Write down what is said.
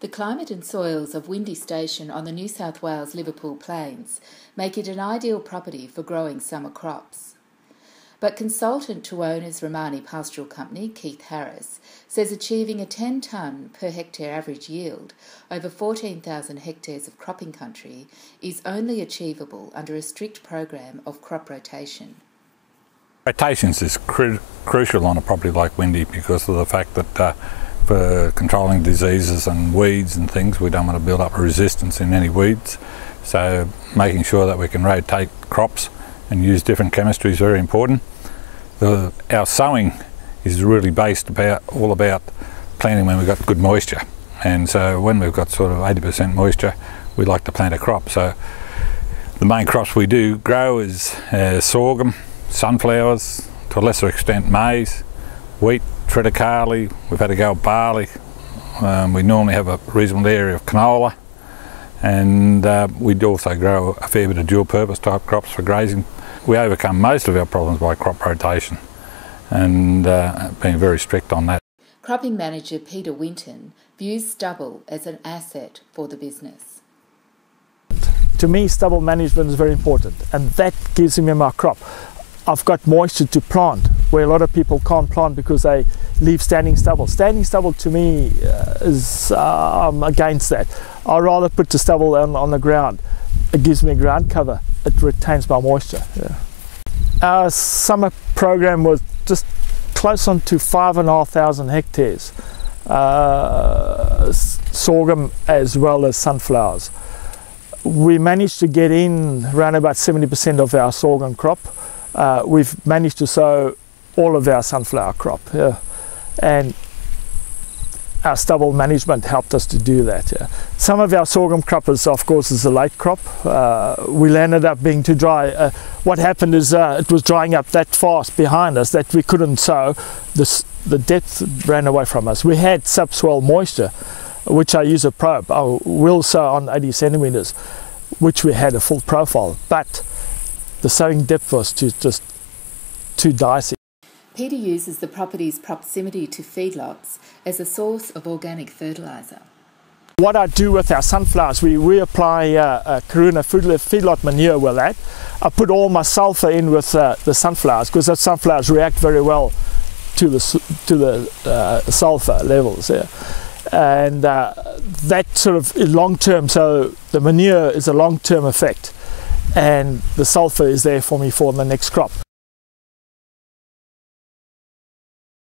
The climate and soils of Quirindi Station on the New South Wales-Liverpool Plains make it an ideal property for growing summer crops. But consultant to owners Romani Pastoral Company, Keith Harris, says achieving a 10-tonne per hectare average yield over 14,000 hectares of cropping country is only achievable under a strict program of crop rotation. Rotations is crucial on a property like Quirindi because of the fact that for controlling diseases and weeds and things, we don't want to build up a resistance in any weeds. So making sure that we can rotate crops and use different chemistry is very important. Our sowing is really based all about planting when we've got good moisture. And so when we've got sort of 80% moisture, we like to plant a crop. So the main crops we do grow is sorghum, sunflowers, to a lesser extent maize, wheat, triticale, we've had to go barley. We normally have a reasonable area of canola, and we also grow a fair bit of dual purpose type crops for grazing. We overcome most of our problems by crop rotation and being very strict on that. Cropping manager Peter Winton views stubble as an asset for the business. To me, stubble management is very important, and that gives me my crop. I've got moisture to plant, where a lot of people can't plant because they leave standing stubble. Standing stubble to me is I'm against that. I'd rather put the stubble on the ground. It gives me ground cover. It retains my moisture. Yeah. Our summer program was just close on to 5,500 hectares, sorghum as well as sunflowers. We managed to get in around about 70% of our sorghum crop. We've managed to sow all of our sunflower crop, yeah. And our stubble management helped us to do that. Yeah. Some of our sorghum crop is, of course, is a late crop. We ended up being too dry. What happened is it was drying up that fast behind us that we couldn't sow. The depth ran away from us. We had subsoil moisture, which I use a probe. I will sow on 80 centimetres, which we had a full profile, but the sowing depth was just too dicey. Peter uses the property's proximity to feedlots as a source of organic fertiliser. What I do with our sunflowers, we apply Quirindi feedlot manure with that. I put all my sulphur in with the sunflowers because the sunflowers react very well to the sulphur levels. Yeah. And that sort of is long term, so the manure is a long term effect, and the sulphur is there for me for the next crop.